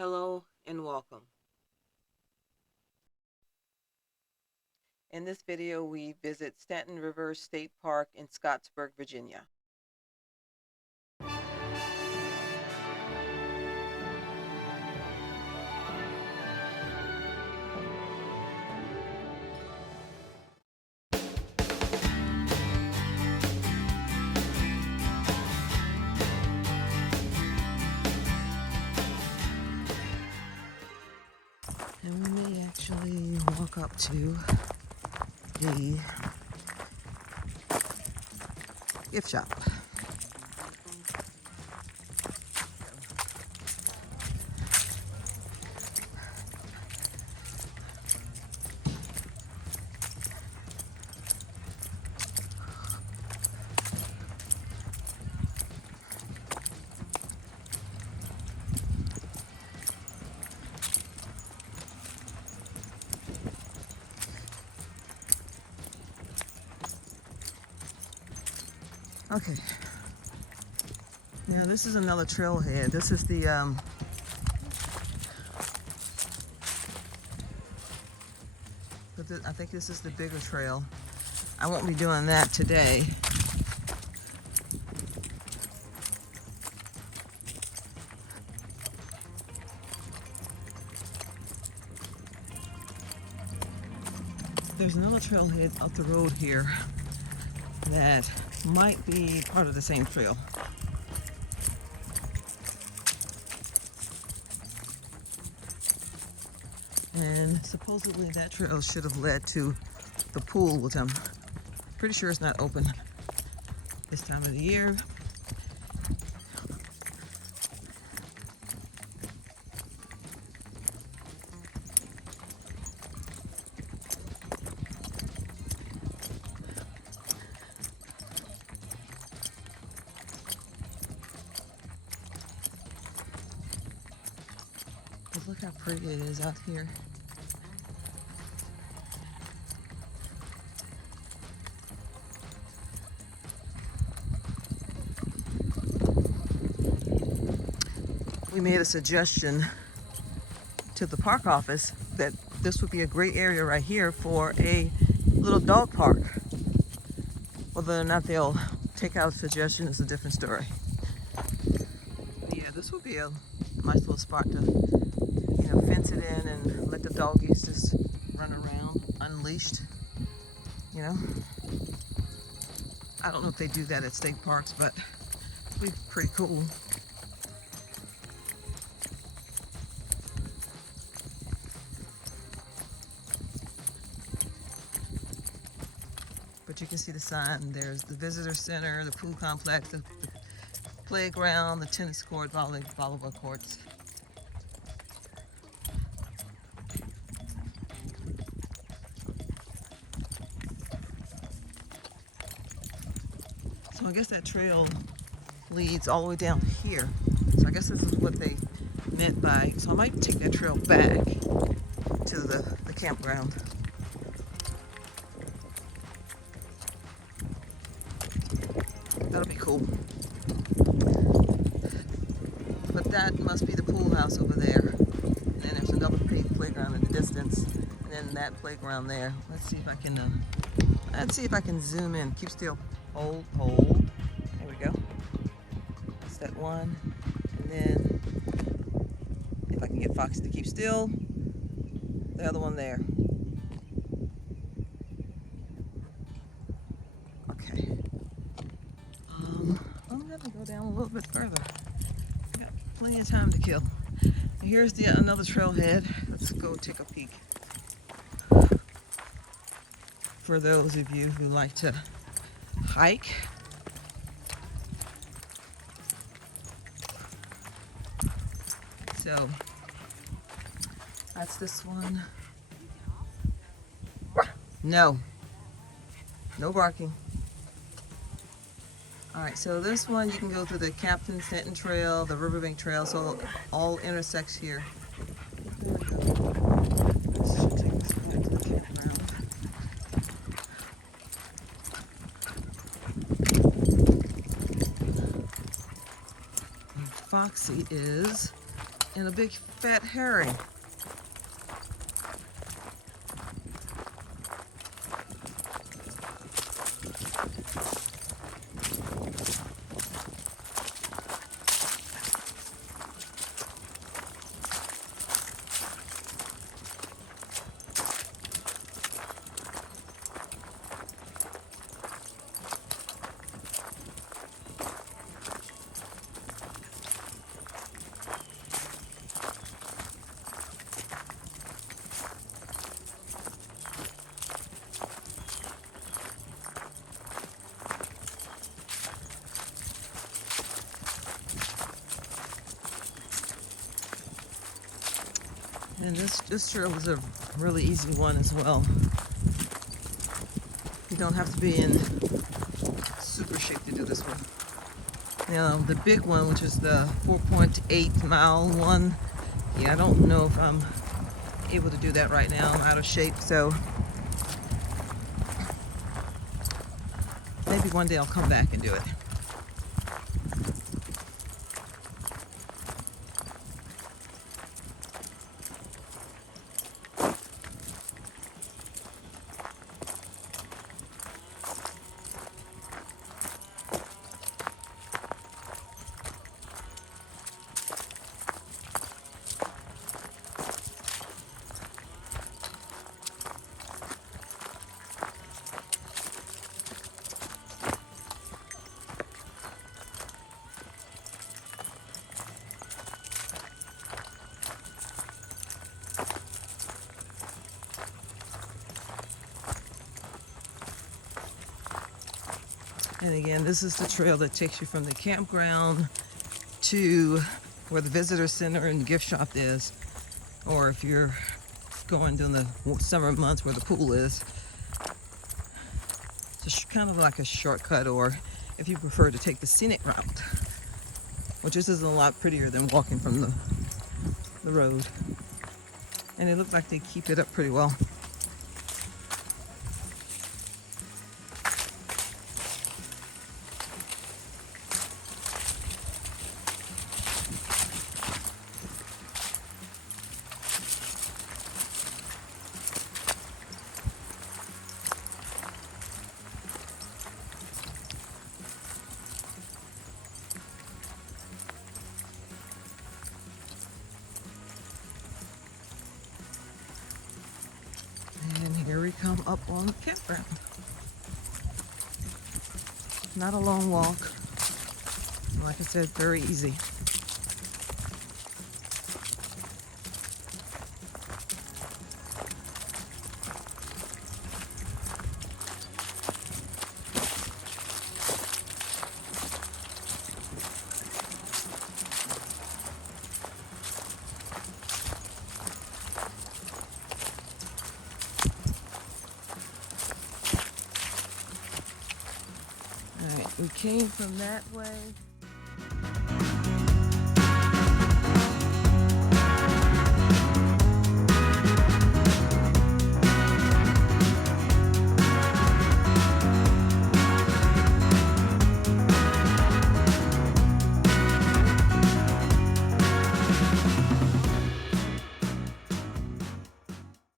Hello and welcome. In this video, we visit Staunton River State Park in Scottsburg, Virginia. And we may actually walk up to the gift shop. Okay. Now this is another trailhead. This is the I think this is the bigger trail. I won't be doing that today. There's another trailhead up the road here that might be part of the same trail. And supposedly that trail should have led to the pool, which I'm pretty sure is not open this time of the year. But look how pretty it is out here. We made a suggestion to the park office that this would be a great area right here for a little dog park. Whether or not they'll take out a suggestion is a different story. But yeah, this would be a nice little spot to, fence it in and let the doggies just run around unleashed. I don't know if they do that at state parks, but it'd be pretty cool. But you can see the sign. There's the visitor center, the pool complex, the playground, the tennis court, volleyball courts. So I guess that trail leads all the way down here. So I guess this is what they meant by, so I might take that trail back to the campground. That'll be cool. But that must be the pool house over there. And then there's another playground in the distance. And then that playground there. Let's see if I can zoom in. Keep still. Hold. There we go. That's that one. And then if I can get Foxy to keep still, the other one there. Okay. I'm gonna go down a little bit further. Got plenty of time to kill. Here's another trailhead. Let's go take a peek. For those of you who like to hike. So that's this one. No barking. All right, so this one you can go through the Captain Stanton Trail, the Riverbank Trail, so it all intersects here. There we go. This should take us back to the campground. Foxy is and a big fat herring. And this trail is a really easy one as well. You don't have to be in super shape to do this one. Now the big one, which is the 4.8 mile one, yeah, I don't know if I'm able to do that right now. I'm out of shape, so maybe one day I'll come back and do it. And again, this is the trail that takes you from the campground to where the visitor center and the gift shop is, or if you're going during the summer months where the pool is. It's kind of like a shortcut, or if you prefer to take the scenic route, which this is a lot prettier than walking from the road. And it looks like they keep it up pretty well. And here we come up on the campground. Not a long walk. Like I said, very easy. All right, we came from that way.